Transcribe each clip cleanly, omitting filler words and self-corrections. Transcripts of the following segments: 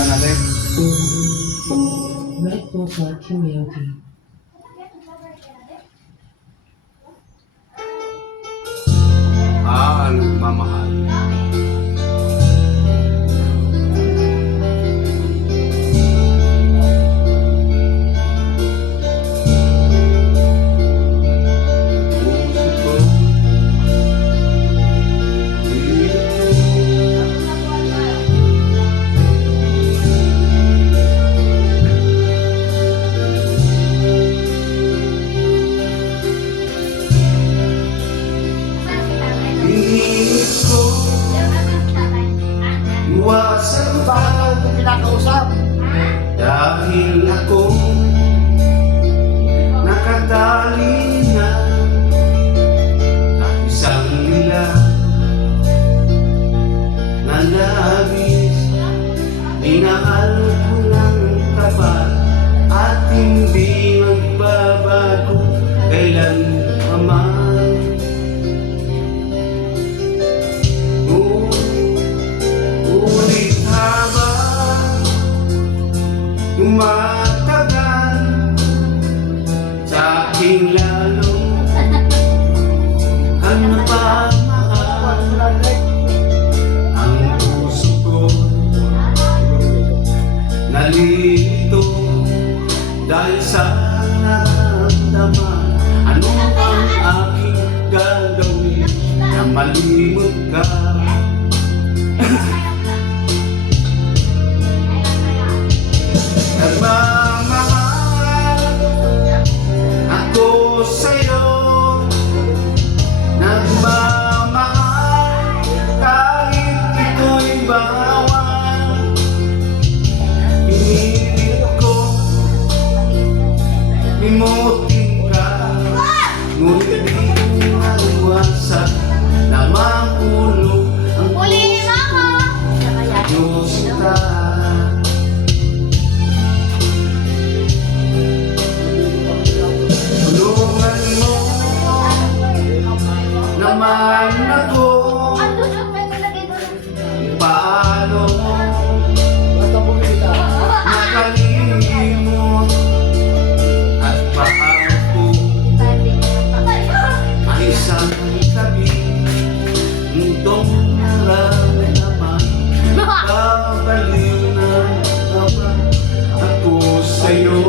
Ano natin? Right for humility. Mamahal. Puso ko, Inis ko, iwasan ka Pinakausap. dahil ako nakatali na sa isang nila na labis. Minahal ko ng tapat at hindi magbabago kailanman. Ngunit habang tumatagal, sa aking lalo ang napamahal. Ang puso ko nalilito dahil sa naramdaman. Ano ang aking gagawin na malimot ka? Nagmamahal ako sa'yo, nagmamahal kahit ito'y bawal. Pinilit ko limutin ka, ngunit di ko maiwasan na mahulog ang puso ko sa'yo sinta. Tulungan mo naman ako paano Basta bumita. makalimot at paano isang tabi nitong nararamdaman. Babaliw na naman ako sa'yo.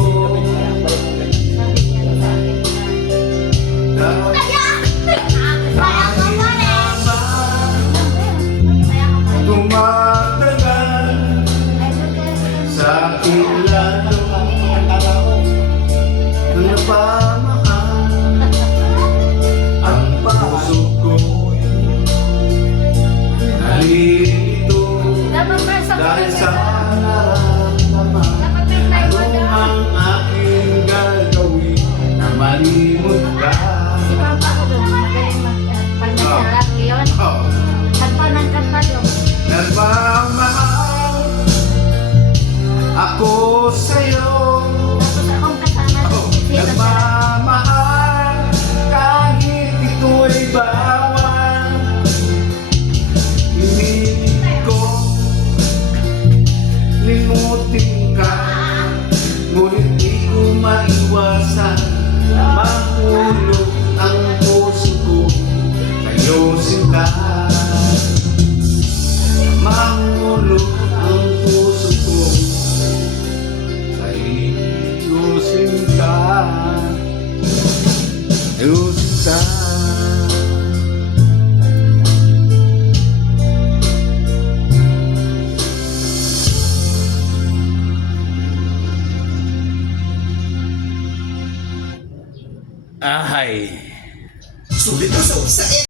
Tumatagal sa aking lalo na napamahal. Ang puso ko nalilito dahil sa nararamdaman. Ano ang aking gagawin na malimot ka? Si Papa ko doon, magaling pag masarap yun. Oh. Kanta ng kanta doon. Nagmamahal ako sa'yo, Tapos akong kasama si Tita Sarah. nagmamahal kahit ito'y bawal. Pinilit ko limutin ka, ngunit di ko maiwasan na mahulog ang puso ko sa'yo sinta. Mahulog ang puso ko sa'yo sinta. Sa'yo sinta. Ahay. Sulit mo sa